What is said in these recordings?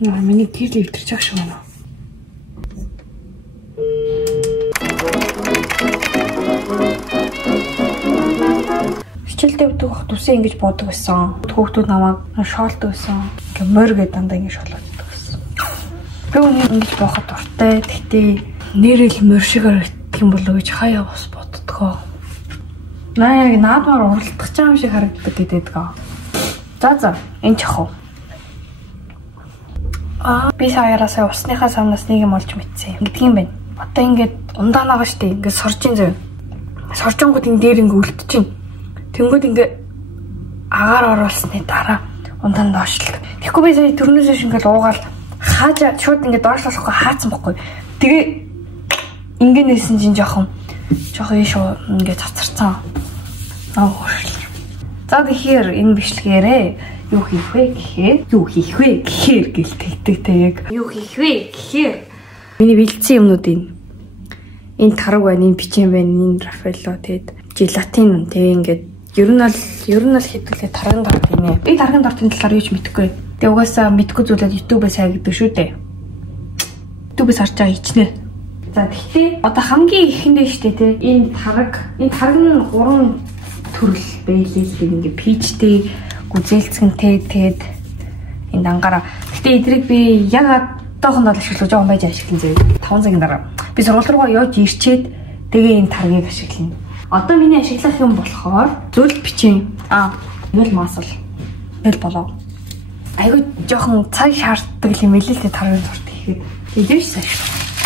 Миний гэрэл өвтөрч байгаа шүү байна. Хичээлдээ өгөх түсээ ингэж буудаг байсан. Хүүхдүүд намайг шоолдог байсан. Ингээ морь гэдэг дандаа ингэ шоолдог байсан. Би үнэ ингэж бооход дуртай. Тэгтээ нэрэл морь шиг харагдах юм болов гэж хаяа бас боддгоо. Яг наадмаар уралдах ч юм шиг харагддаг гэдэг. За энэ чахав. Би саяараа усныхаа самнаас нэг юм олж мэдсэн. Ингэдэг юм байна. Одоо ингээд ундаа нагаа штэ. Ингээд соржин зав. Соржонгууд энэ дээр ингээд үлдчихэв. Тэнгүүд ингээд агаар оруулсны дараа ундаа доошлоо. Тэгэхгүй би сая төрнөөс ингээд уугаал хаажаа шууд ингээд доошлохгүй хаацсан бохгүй. Тэгээ ингээд нээсэн чинь жоохон ийш ингээд цацарсан. За тэгэхээр энэ бичлэгээрээ юу хийх вэ гэхээр гэл тэгтэгтэй яг юу хийх вэ гэхээр миний бэлдсэн юмнууд энэ тараг байна, энэ бичэн байна, энэ рафаэлло тэгээд желатин нь тэг ингээд ер нь бол хэдүүлээ тарган дорт гинэ. Би тарган дортын талаар юу ч мэдэхгүй. Тэг угаасаа мэдгүй зүйлээд YouTube-ээс хайгдаг шүү дээ. YouTube-ээс харж байгаа ичнэ. За тэгтээ одоо хамгийн ихэндээ штэ те энэ тараг нь 3 төрөл байлээ л ингээд пичтэй гүзээлцгэнтэй тэгээд энэ дангаараа. Гэтэ эдрийг би яг одоохондоо ашиглаж байгаа юм байж ашиглан зэрэг 5 цагийн дараа би сургууль руугаа явж ирчээд тэгээ энэ таргийг ашиглана. Одоо миний ашиглах юм болохоор зөвлөлт бичэн. Тэгэл масал. Тэгэл болоо. Айгуу жоохон цаг шаарддаг юм элэ л таргийн дорт хийхэд. Тэгээш сайш.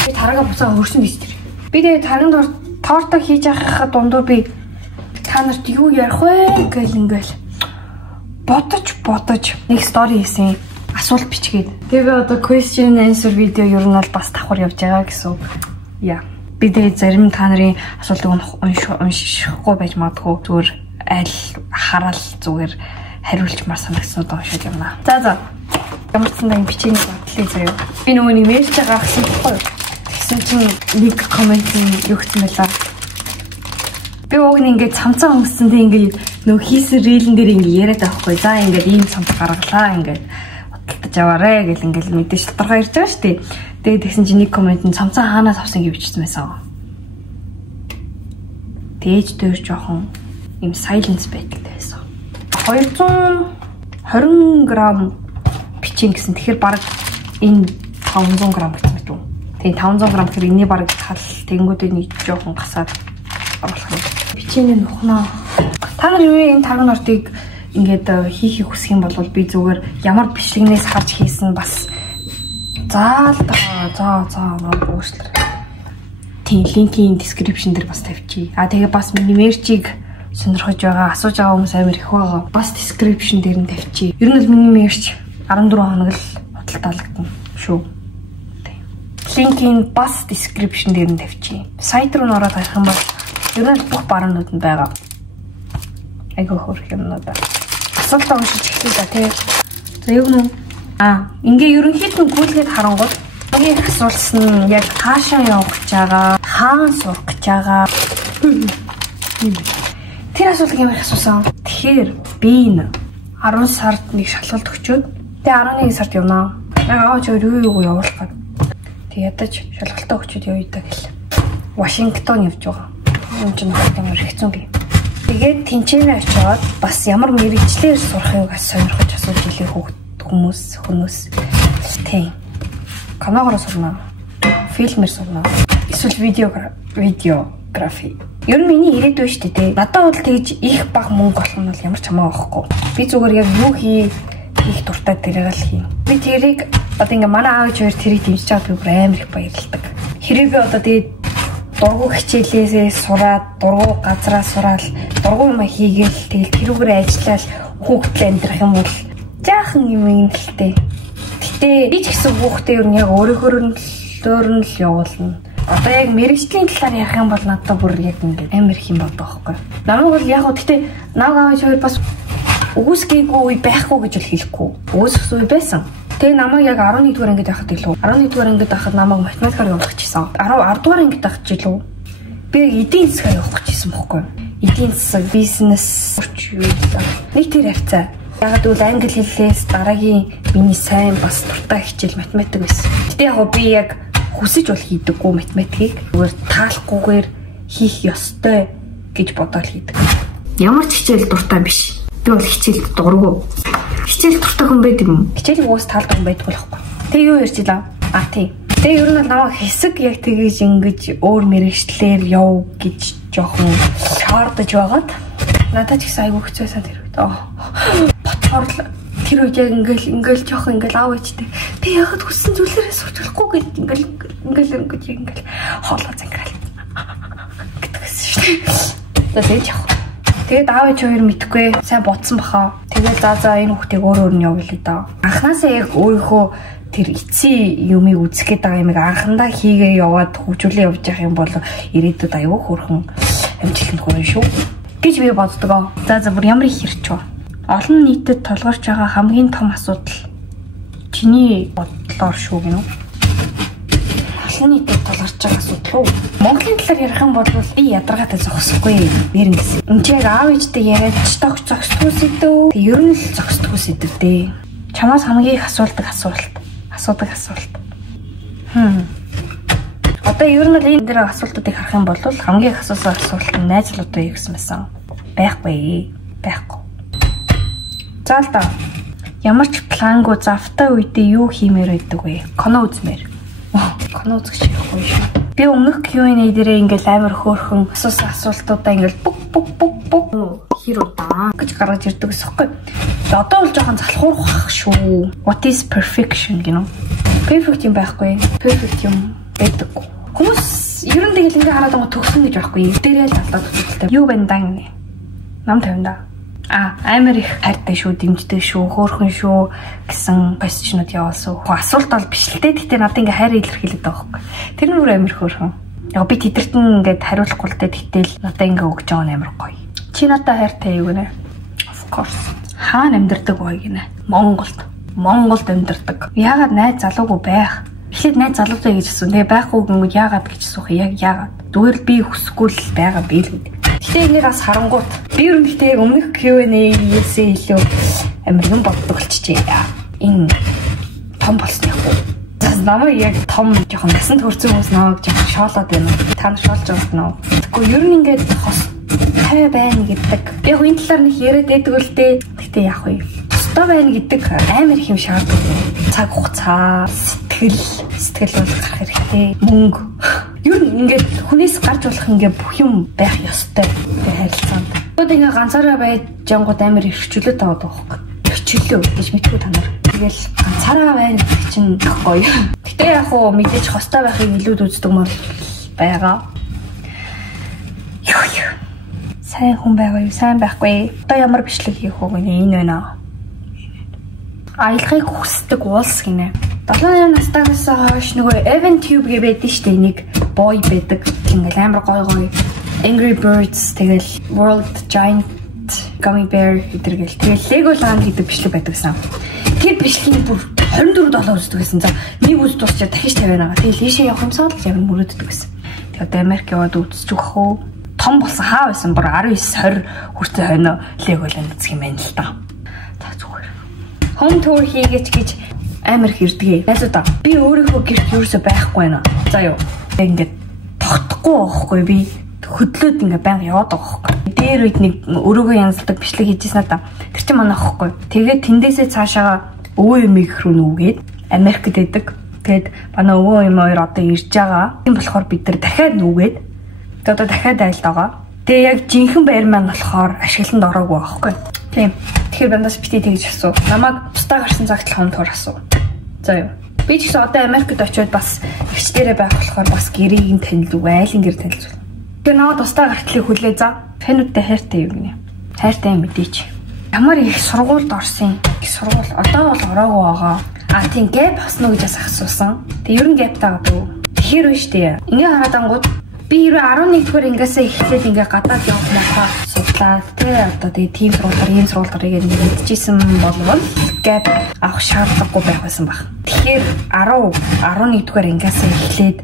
Би таргаа буцаа хөрсөн гэж тэр. Би тэгээ таргийн дорт торто хийж байхад дундуур би та нарт юу ярих вэ гэл ингээл бодож нэг стори хийсэн. Асуулт бичгээд. Тэгээ би одоо question answer видео ер нь бол бас давхар явж байгаа гэсэн үг. Яа. Би тэгээ зарим та нарын асуултыг уншихгүй байж магадгүй зүгээр аль хараал зүгээр хариулчмаар санагдсанууд уншаад явна. За. Ямар ч нэг бичээний бодлыг заяа. Би нөгөө нэг мессеж байгаа гэсэн байхгүй. Тэгсэн чинь нэг комент юу гэсэн байлаа. Би уг нь ингээд цамцаа өмсөндөө ингээд нөгөө хийсэн рейлэн дээр ингээд яриад байхгүй. За ингээд ийм цамц гаргалаа ингээд бодлож аваарэ гэл ингээд мэдээж шалтгаан ирж байгаа шүү дээ. Тэгээд тэгсэн чинь нэг комент нь цамцаа хаанаас авсан гэж бичсэн байсан. Дээж дээр жоохон юм silence байдагтай байсан. 220 г бичин гэсэн. Тэгэхээр баг энэ 500 г гэх мэт үү. Тэгээд 500 г гэхээр энэний баг тал тэнгүүдээ нэг жоохон гасаад оруулах юм. Бичээний нухнаа. Та нар юу энэ тарган ортыг ингээд хийхийг хүсэх юм бол би зүгээр ямар бичлэгнээс харж хийсэн бас за өөрчлөлт. Тийм линкийн description дээр бас тавьчих. Тэгээ бас миний мерчийг сонирхож байгаа, асууж байгаа хүмүүс амар их байгаа. Бас description дээр нь тавьчих. Ер нь бол миний мерч 14 хоног л худалдаалагдана шүү. Тийм. Линкийн бас description дээр нь тавьчих. Сайт руу ороод харах юм бол ер нь бүх баруунууд нь байгаа. Айгуу хөрх юмнууд. Асуулт уншиж эхлэе да тий. За юу нэ? Ингээ ерөнхийдөө гүйлгээд харангуул нэг асуулсан нь яг хаашаа явах гэж байгаа, хаана сурах гэж байгаа. Тэр асуултыг ямар асуусан? Тэгэхээр би энэ 10 сард нэг шалгалт өгчөөд тэгээ 11 сард явнаа. Аав ч юу явуулах гээд. Тэг ядаж шалгалтаа өгчөөд явъя даа гэл. Вашингтон явж байгаа. Юм чинь амар хэцүү би. Тэгээд тэнцэнэ очиод бас ямар мэрэгчлэр сурахыг сонирхож асууж илээ хүмүүс. Тийм. Камераар сурна. Фильмээр сурна. Эсвэл видеографи. Ер нь миний ирээдүй шүү дээ. Надад бол тэгж их баг мөнгө болох нь бол ямар ч хамаагүй байхгүй. Би зүгээр яг юу хийх дуртай тэрийг л хийн. Би тэрийг одоо ингээ манай аав хоёр тэрийг дэмжиж байгаа би амар их баярлдаг. Хэрэг би одоо тэгээд дургу хичээлээсээ сураад, дургу газраа сураал, дургу юм хийгээл тэгэл тэрүүгээр ажиллаад хүүхдэд амьдрах юм бол жаахан юм ингэлтэй. Гэтэ би ч гэсэн хүүхдээ ер нь яг өөрөөр нь л явуулна. Одоо яг мэрэгжлийн талаар ярих юм бол надад бүр яг ингээд амар их юм болдог байхгүй. Намайг бол яг гэтэ аав хоёр бас үгүйсгээгүй үе байхгүй гэж бол хэлэхгүй. Үгүйсэх үе байсан. Тэгээ намайг яг 11 дугаар ангид байхад илүү. 11 дугаар ангид байхад намайг математикаар явуулах гэсэн. 10 дугаар ангид байхад ч илүү. Би эдийн засгаар явуулах гэсэн бохоггүй. Эдийн засаг, бизнес, юу гэсэн. Нэг тэр хавцаа. Яг тэгвэл англи хэллээс дараагийн миний сайн бас дуртай хичээл математик байсан. Гэтэ яг би яг хүсэж бол хийдэггүй математикийг. Зүгээр таалахгүйгээр хийх ёстой гэж бодоод хийдэг. Ямар ч хичээл дуртай биш. Би бол хичээл дурггүй. Хичээл дуртай хүн байдаг юм. Хичээл уус таалдаг хүн байдаг болохгүй. Тэг юу ярьж илаа? Тийм. Тэг ер нь намайг хэсэг яг тэгэж ингэж өөр мэрэгчлэр яв гэж жоохон шаардаж байгаад надад ч гэсэн айгүй хэцүүсэн тэр үед. Ботхоор л тэр үед яг ингээл жоохон ингээл аав ичтэй. Би яхад хүссэн зүйлээрээ сурч болохгүй гэж ингээл хоолоо зангирал. Гэтгсэн шүү дээ. Тэгээд яах вэ? Тэгээд аав ич хоёр мэдхгүй сайн бодсон баха. Тэгээд за энэ хүүхдийг өөр нь явуулъя да. Анхнаасаа яг өөрийнхөө тэр эцсийн юмыг үзэх гээд байгаа юмыг анхандаа хийгээ яваад хөгжүүлээ явж явах юм бол ирээдүйд аюу хөөрхөн амжилтанд хүрнэ шүү гэж би боддог. За бүр ямар их хэрч вэ? Олон нийтэд тулгарч байгаа хамгийн том асуудал чиний бодлоор шүү гинэ. Олон нийтэд тулгарч байгаа асуудал уу? Монголын талаар ярих юм бол би ядаргаатай зогсохгүй нэрнэ гэсэн. Энд яг аав ээжтэй яриад зогсдгүй сэдв. Тэг ер нь л зогсдгүй сэдв дээ. Чамаас хамгийн их асуудаг асуулт. Одоо ер нь энэ дээр асуултуудыг харах юм бол хамгийн их асуусан асуулт нь найзлуудаа юу гэсэн байсан? Байхгүй. За л да. Ямар ч плангүй завтай үедээ юу хиймээр байдаг вэ? Кино үзмээр. Кино үзэх хэрэггүй шүү. Би өмнөх Q&A дээрээ ингээл амар хөөрхөн асуусан асуултуудаа ингээл бүк хэр удаа гэж гаргаж ирдэг гэсэхгүй. Одоо бол жоохон залхуурах байх шүү. What is perfection гинэ? Perfect юм байхгүй. Perfect юм байдаг. Хүмүүс ер нь тэгэл ингээ хараад байгаа төгсөн гэж байхгүй. Дээрээ л алдаад үзэлтэй. Юу байна даа ингэ? Нам 50 да. Амар их хайртай шүү, дэмждэг шүү, хөөрхөн шүү гэсэн question-ууд явуулсан. Асуулт бол биш л дээ. Гэтэ надад ингээ хайр илэрхийлээд байгаа байхгүй. Тэр нүр амар хөөрхөн. Яг би тэдэрт нь ингээд хариулахгүй л дээ. Гэтэл надад ингээ өгч байгаа нь амар гоё. Чи надад хайртай юу гэнэ? Of course. Хаана амьдардаг вэ гинэ? Монголд амьдардаг. Яагаад найз залуугүй байх? Эхлээд найз залуутай гэж асуу. Тэгээ байхгүй гэнгүй яагаад гэж асуух. Яг яагаад? Зүгээр л би хүсэхгүй л байгаа би л гэдэг. Гэтэ энийг бас харангуут. Би ер нь гэтээ өмнөх Q&A-ээсээ илүү амар юм боддог болчихжээ. Энэ том болсон яг уу. Намайг яг том жоохон насанд хүрсэн хүмүүс намайг жоохон шоолоод байна. Та нар шоолж байгаа нь уу? Тэгэхгүй ер нь ингээд хостой байна гэдэг. Яг энэ талаар нэг яриад байдаг л дээ. Гэтэ яах вэ? Хостой байна гэдэг амар их юм шаарддаг. Цаг хугацаа, сэтгэл бол гарах хэрэгтэй. Мөнгө. Ер нь ингээд хүнээс гарч болох ингээд бүх юм байх ёстой. Тэгээ харилцаанд. Тэгвэл ингээд ганцаараа байж жангууд амар ирчүүлээд байгаа байхгүй. Ирчүүлээ гэж мэдгүй та нар. Тэгэл ганцаараа байна гэх чинь гоё. Гэтэ яг уу мэдээж хостой байхыг илүүд үздэг мөр байгаа. Юу. Сайн хүн байгаа юу? Сайн байхгүй. Одоо ямар бичлэг хийх вэ гэнэ? Энэ байна. Аялахыг хүсдэг улс гинэ. 7 настайгаас хойш нөгөө EventTube гэдэг штэ нэг boy байдаг. Ингээл амар гоё Angry Birds тэгэл World Giant Gummy Bear гэдэргээл тэгэл Legoland гэдэг бичлэг байдаг гэсэн. Тэр бичлэгийг бүр 24/7 үздэг гэсэн. За нэг үз дуусчаа дахиж тавиана. Тэгэл ийшээ явах юмсаа л яг мөрөддөг гэсэн. Тэгээ одоо Америк яваад үзчих واخ уу. Том болсон хаа байсан бүр 19 20 хүртэл хойно Legoland үзэх юм байна л та. За зүгээр. Home tour хийгээч гэж амар хэрдгээ. Найзуудаа би өөрийнхөө гэрт юусоо байхгүй байна. За юу. Ингээд тогтохгүй байхгүй би хөдлөөд ингээ байнга яваад байгаа байхгүй. Дээр үед нэг өрөөгөө янзлдаг бичлэг хийжсэн надаа. Тэр чинь манай ахгүй. Тэгээд тэндээсээ цаашаа өвөө эмээх рүү нүгээд Америкт байдаг. Тэгээд манай өвөө эмээ хоёр одоо ирж байгаа. Тийм болохоор бид нар дахиад нүгээд одоо дахиад айлд байгаа. Тэгээ яг жинхэнэ байр маань болохоор ашигланд ороогүй байхгүй. Тийм. Тэгэхээр бандаас бити тэгж асуу. Намайг тустаа гарсан цагт л хонтор асуу. За юу. Би ч гэсэн одоо Америкт очиод бас ихчдэрээ байх болохоор бас гэрийг нь танил уу, айлын гэр танилцуул. Тэгээ наваа тустаа гартлыг хүлээ за. Фэнүүдтэй хайртай юу гинэ? Хайртай мэдээч. Ямар их сургуульд орсон. Их сургууль одоо бол ороогүй байгаа. Тийм гэп хосно гэж асуусан. Тэгээ ер нь гэптэй гадаг. Тэгэхээр үү штэ. Ингээ хараад ангууд би 11 дугаар ангиасаа эхлээд ингээ гадаад явах махаа судлаад тэгээ одоо тийм сургуулиар ийм сургуулиарыг мэдчихсэн болвол гэп авах шаардлагагүй байх байсан баг. Тэгэхээр 11 дугаар ангиасаа эхлээд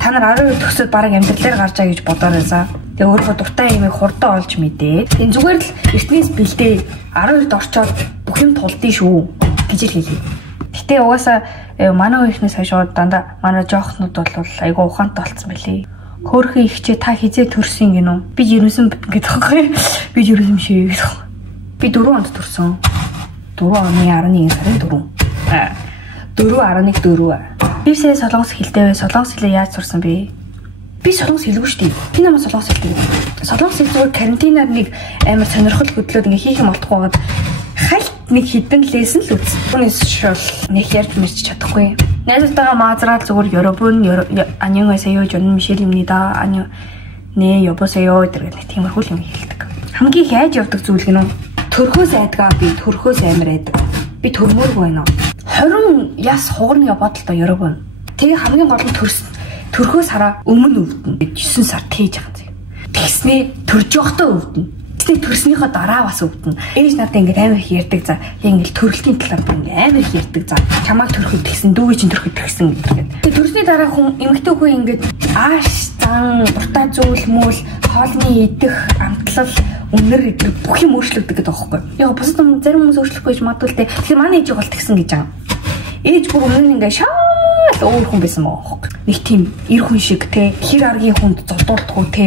та нар 12 төгсөөд баг амьдралаар гарчаа гэж бодоорой за. Тэгээ өөрөө дуртай юм хурдан олж мэдээ. Тэгээ зүгээр л эртнээс бэлдээ 12-д орчоод бүх юм тулдсан шүү гэж л хэлээ. Гэтэ угаасаа манай ихнээс хойш дандаа манай жоохнууд бол айгу ухаантай болцсон байлээ. Хөөрхөн ихчээ та хизээ төрсөн гинөө. Би 99 гэдэг байхгүй. Би 99 шээ гэдэг. Би 4 онд төрсөн. 4 оны 11 сарын 4. 4.4. Би сая солонгос хэлтэй. Солонгос хэлээ яаж сурсан бэ? Би солонгос хэлгүй шүү дээ. Би намайг солонгос хэлдэг. Солонгос хэл зүгээр карантинаар нэг амар сонирхол хөдлөөд ингээ хийх юм олдохгүй байгаад хальт нэг хідэн лээсэн л үз. Түүнээс шол нэг ярьж мэрч чадахгүй. Найзтайгаа маазраад зүгээр 여러분 안녕하세요. 저는 미셸입니다. 아니요. 네, 여보세요. гэдэг тиймэрхүү юм хэлдэг. Хамгийн хайж явдаг зүйл гэнэ. Төрхөөс айдгаа би төрхөөс амар айдаг. Би төрмөөргүй байна. 20 яс хугарны бодолтой 여러분. Тэгээ хамгийн гол нь төрхөөс хараа өмнө өвдөн. 9 сар тээж байгаа юм. Тэгснээ төрж явахдаа өвдөн. Тэгснээ төрснийхөө дараа бас өвдөн. Ээж надад ингээд амар их ярьдаг за. Яг ингээд төрөлтийн талаар ингээд амар их ярьдаг за. Чамайг төрөхөд тэгсэн, дүүгээ чинь төрөхөд тэгсэн гэдэг. Тэгээ төрсний дараа хүн эмэгтэй хүн ингээд ааш зан, буртаа зүйл мөл, хоолны идэх, амтлал, үнэр гэдэг бүх юм өөрчлөгдөг гэдэг аахгүй. Яг бусад зарим хүмүүс өөрчлөхгүй гэж магадгүй л дээ. Тэгэхээр манай ээж бол тэгсэн гэж байгаа. Ээж бүр өмнө ингээд шаал өөр хүн байсан мөн. Нэг тийм эр хүн шиг те хэр аргийн хүнд зодуулдаггүй те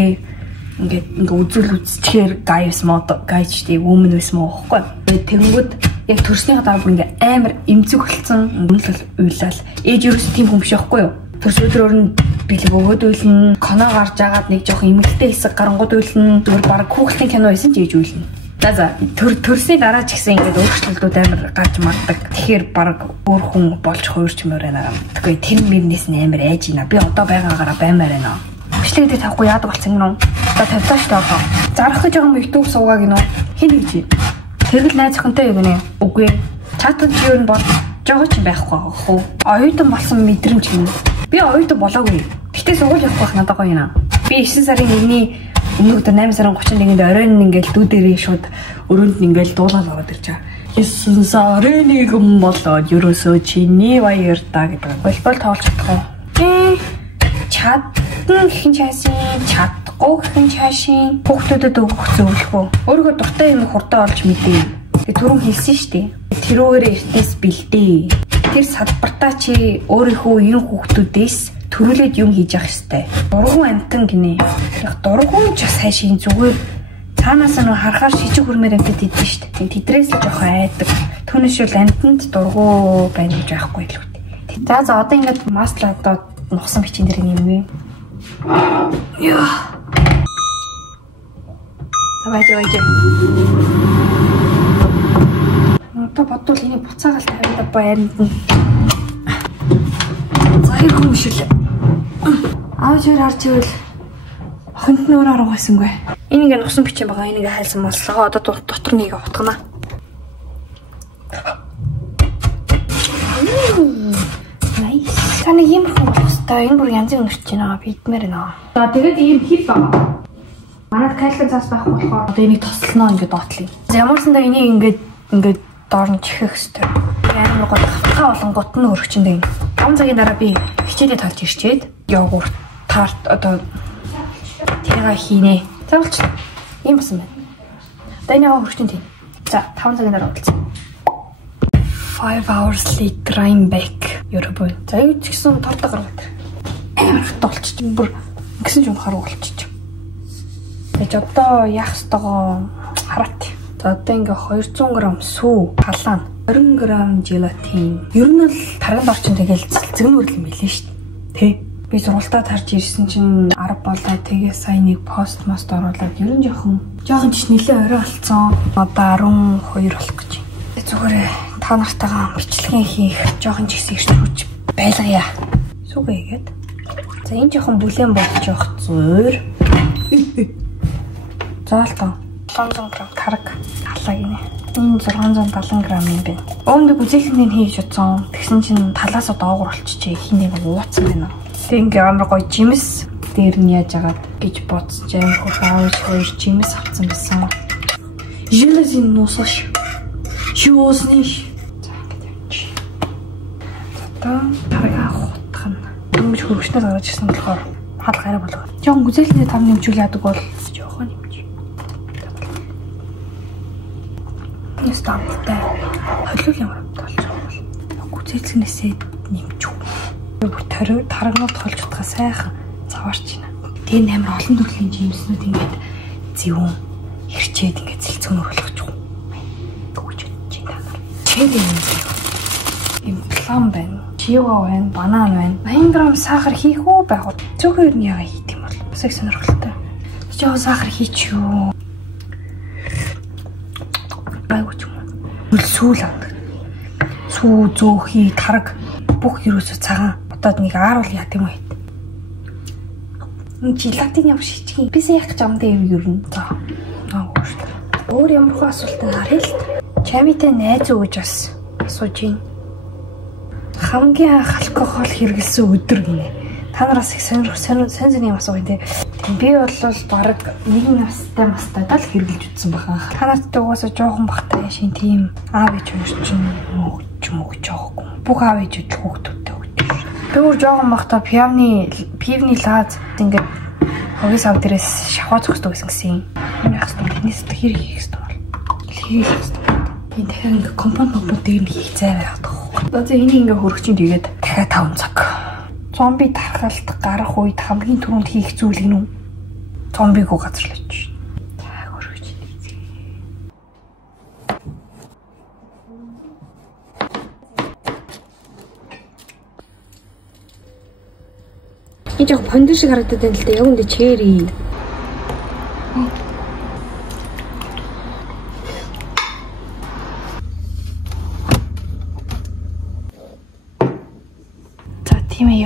ингээд үзүүл үзчихээр гайс мод гайчтэй өмнө байсан мөн байхгүй. Тэгэнгүүт яг төрснийхаа дараа бүр ингээд амар эмзэг болцсон өмнөлөл уйлал. Ээж ерөөс тийм хүн биш байхгүй юу? Төрс өдрөөр нь бэлэг өгөөд уйлна, коно гарч агаад нэг жоох эмэгтэй хэсэг гарангууд уйлна. Зүгээр баг хүүхдийн кино байсан ч ээж уйлна. За төрсний дараа ч гэсэн ингээд өөрчлөлтүүд амар гарч маддаг. Тэгэхээр баг өөр хүн болж хуурчмаар байна. Тэгэхгүй тэр мөрнээс нь амар айж байна. Би одоо байгаагаараа баймаар байна. Хөшлөгдөө тавхгүй яадаг болсон гинөө. Одоо тавьтааш таах. Зарах гэж байгаа юм YouTube суугаа гинөө. Хин гэж. Тэргэл найз охинтой юу гинэ? Үгүй. Чатд юу н бол жоо ч байхгүй хаа. Оюутан болсон мэдрэмж гинэ. Би оюутан болоогүй. Гэтэ сургууль явах байх надад гоё юм. Би 9 сарын 1-ний өнөөдөр 8 сарын 31-нд оройн ингээл дүүдэрээ шууд өрөөнд ингээл дуулаад ороод ирж байгаа. 9 сарын 1 болоод ерөөсөө чиний баяр та гэдэг. Волейбол тоглож чадахгүй. Чадсан гэх чашийн, чадахгүй гэх чашийн хүүхдүүдэд өгөх зөвлөгөө. Өөрийгөө дуртай юм хурдан олж мэдээ. Тэгээ түрүүн хэлсэн шүү дээ. Тэрүүгээр эртнээс бэлдээ. Тэр салбартаа чи өөрийнхөө юм хүүхдүүдээс төрүүлээд юм хийж явах хэрэгтэй. Дургуун амтан гинэ. Яг дургуун ч бас хайшийн зүгээр цаанаас нь харахаар шижиг хөрмээр амтад идэв шүү дээ. Тэдрээс л жоох айдаг. Түүнээс л амтанд дургуу байна гэж байхгүй л үү. За одоо ингээд маслаа одоо нухсан бичэн дээр нэмвэ. Яа. Тавайж. Одоо бодвол энийг буцаагаал тавиад байранд нь. За их хүмүүшил. Аавч харж ивэл охинд нь өөр арга байсангүй. Энийг ингээ нусан бичэн байгаа. Энийг хайлсан маслаа. Одоо дотор нэг утгана. Nice. Таны юм их болох хэвээр энэ бүр янзын өнөрч байна. Бидмээр наа. За тэгээд ийм хэл байгаа. Манайд кайлан цаас байх болохоор одоо энийг тослоно ингээ доотлъя. Ямарсандаа энийг ингээд доор нь чихэх хэвээр. Амар гол хавтаа болонгот нь өргөчөндөө. 5 цагийн дараа би хичээлээ толж ирчээд йогурт тарт одоо тэрийг хийнэ. За болчих. Ийм басан байна. Одоо энэ өргөчөнд тийм. За 5 цагийн дараа уулзъя. 5 hours later I'm back. 여러분. За юу ч гэсэн торт гаргаад. Амар болчих. Бүр гисэн ч унахаар болчих. Тэгэж одоо яах ёстойгоо хараат. За одоо ингээ 200 г сүү, халаан, 20 г желатин. Ер нь л тарганд орчин тэгэл зэгнүүр л юм билээ шүү дээ. Тэ. Би сургалтад харж ирсэн чинь 10 болоо тэгээ сая нэг пост мост оруулаад ер нь жоохон ч нэлээ орой болцсон. Одоо 12 болох гэж. Зүгээр та нартайгаа бичлэгийн хийх жоохон ч ихсэж төрүүч байлгая. Сүгээгээд. За энэ жоохон бүлээн болж явах зөөр. Заалтаа 700 г тараг халаа гинэ. Энэ 670 г юм байна. Өөндөө бүзээлхнийг хийж утсан. Тэгсэн чинь талаас доогуур болчихжээ. Хинэг ууцсан байна. Тэг ингээ амар гоё жимс дээр нь яаж агаад гэж бодсож амар хөөж хоёр жимс авсан байсан. Железин носош. Шүүсниш. За ингээ. Одоо тараг авах утгана. Дөнгөж хөргөчнөөс гарч ирсэн болохоор хал гараа болгоо. Жон гүзээлний там нэмжүүл яадаг бол жоохон нэмж. Нэс таамтай. Холиул ямар болж байгаа бол гүзээлснээсээ нэмж. Бүр тарагнууд толж утгаа сайхан заваарч байна. Тэр амар олон төрлийн жимснүүд ингээд зэвүүн хэрчээд ингээд цэлцгнөр болгож байгаа. Төгж чинь та нар. Чэд юм план байна. Чива байна, банан байна. 80 г сахар хийх үү байх уу? Цөөхөр нь яга хийх юм бол. Бас их сонирхолтой. Чива сахар хийчих юу? Байгууч юм. Сүүл авдаг. Сүү зөөхий тараг бүх юусоо цагаан. Одоо нэг ааруул яа тийм үү? Жилатин ямар шийчих юм. Бисээ яг жамдаа юм ер нь. За. Ууш. Өөр ямар хөө асуултанд харъя л. Чамитай найз уу гэж бас асууж байна. Хамгийн анх алкогол хэрэглэсэн өдөр гинэ. Та нараас их сонир юм асуух юм те. Би бол баг нэг настай даа л хэрэглэж үзсэн баха. Та нартай угаасаа жоохон бахтай шин тийм аав ээж хоёр чинь мөгч жоохгүй. Бүх аав ээжүүд хүүхдүүдтэй өгдөг. Би өөр жоохон бахтай пивны лаз ингээд хогис ав дээрээс шавхаа зогсдог гэсэн. Энэ яг хэвээр биднээс хэр хийх хэвээр бол. Хийх хэвээр. Би дахиад ингээд компонент дээр нь хийх зай байдаг. Одоо энийг ингээ хөрөгчөнд игээд дахиад 5 цаг. Зомби тархалт гарах үед хамгийн түрүүнд хийх зүйл нь зомбиг газарлаж шин. За хөрөгч. Энэ яг пондер шиг харагдаад байна л да. Яг үндэ черри.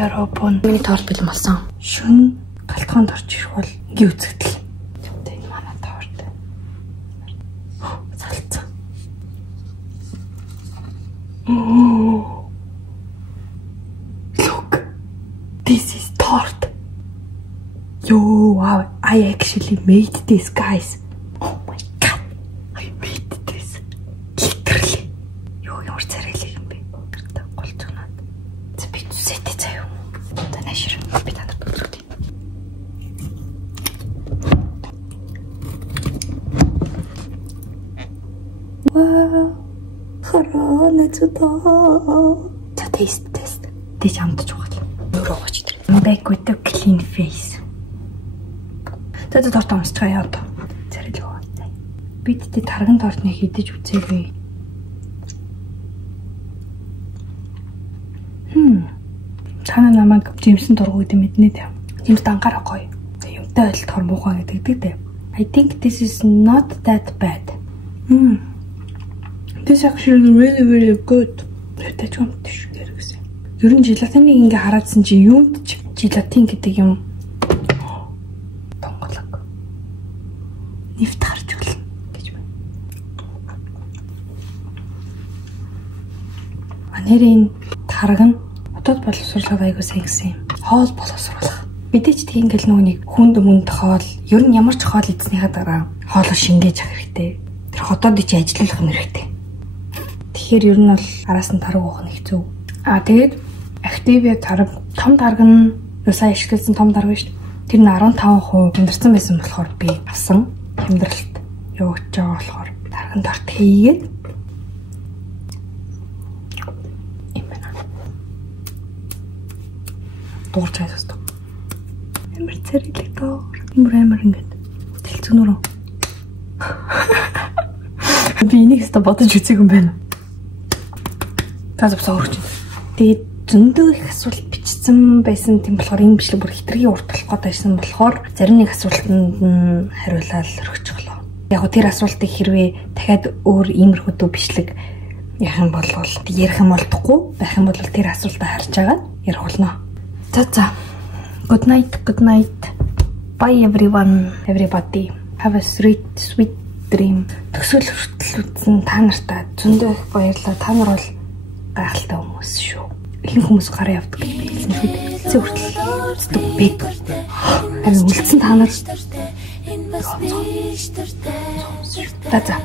Европон миний торт бэлэн болсон. Шүн галтгоонд орж ирэх бол ингээ үзэгдэл. Тэгтээ энэ манай торт. Залцсан. Look. This is tort. Yo, wow, I actually made this, guys. Oh my god. I made this. Literally. Yo, ямар царайлаг юм бэ? Голцгоноод. За би зүсэтэй заяа. Одоо нашир би танад бүгд. Вау. Хараа чудаа. За тест. Дэж амтж байгаа. Өөрөө гоч тэр. Back with the clean face. Тэгээд торт амсчихаа яа одоо. Царайлаг. Бид тэ тарган тортны хидэж үзээгүй. Цаана намайг Джеймсэн дургу гэдэг мэднэ дээ. Джеймс дангараа гоё. Юмтай ойл тор муухай гэдэг дээ. I think this is not that bad. This actually really good. Тэтэй ч юм тийш гэсэн. Ер нь желатиныг ингээ хараадсан чи юунд ч желатин гэдэг юм тонголог. Нефт харж болно гэж байна. Анерийн тарган одод боловсруулах айгуу сайн гэсэн юм. Хоол боловсруулах. Мэдээч тийм ингээл нүунийг хүнд мөнд хоол, ер нь ямар ч хоол идснийхаа дараа хоолоо шингээж авах хэрэгтэй. Тэр хотоодыг чи ажиллуулах юм хэрэгтэй. Тэгэхээр ер нь бол араас нь тараг уух нь хэцүү. Тэгээд Activia тараг том тараг нь сая ашигласан том тараг шүү дээ. Тэр нь 15% хямдарсан байсан болохоор би авсан. Хямдралт явуулж байгаа болохоор тарган тарт хийгээд дуурч хайсдаг. Амар царилэг доо. Амар ингээд тэлцгнөрөө. Би энийг өстө бодож үзег юм байна. Газар соорч. Тэгээд зөндөө их асуулт бичсэн байсан тийм болохоор энэ бичлэг бүр хитрхи урт болох гээд байсан болохоор зарим нэг асуултанд нь хариулаад өргөж болоо. Яг гоо тэр асуултыг хэрвээ дахиад өөр иймэрхүү бичлэг ярих юм бол болохгүй байх юм бол тэр асуултаа харж агаад ярих болно. За. Good night. Bye everybody. Have a sweet dream. Төсөөл хүртэл үзсэн та нартай зөндөө их баярлалаа. Та нар бол гайхалтай хүмүүс шүү. Ихэнх хүмүүс гараа явдаг гэж хэлсэн шүү дээ. Эцэг хүртэл үздэг бэд. Харин үлдсэн та нар. За.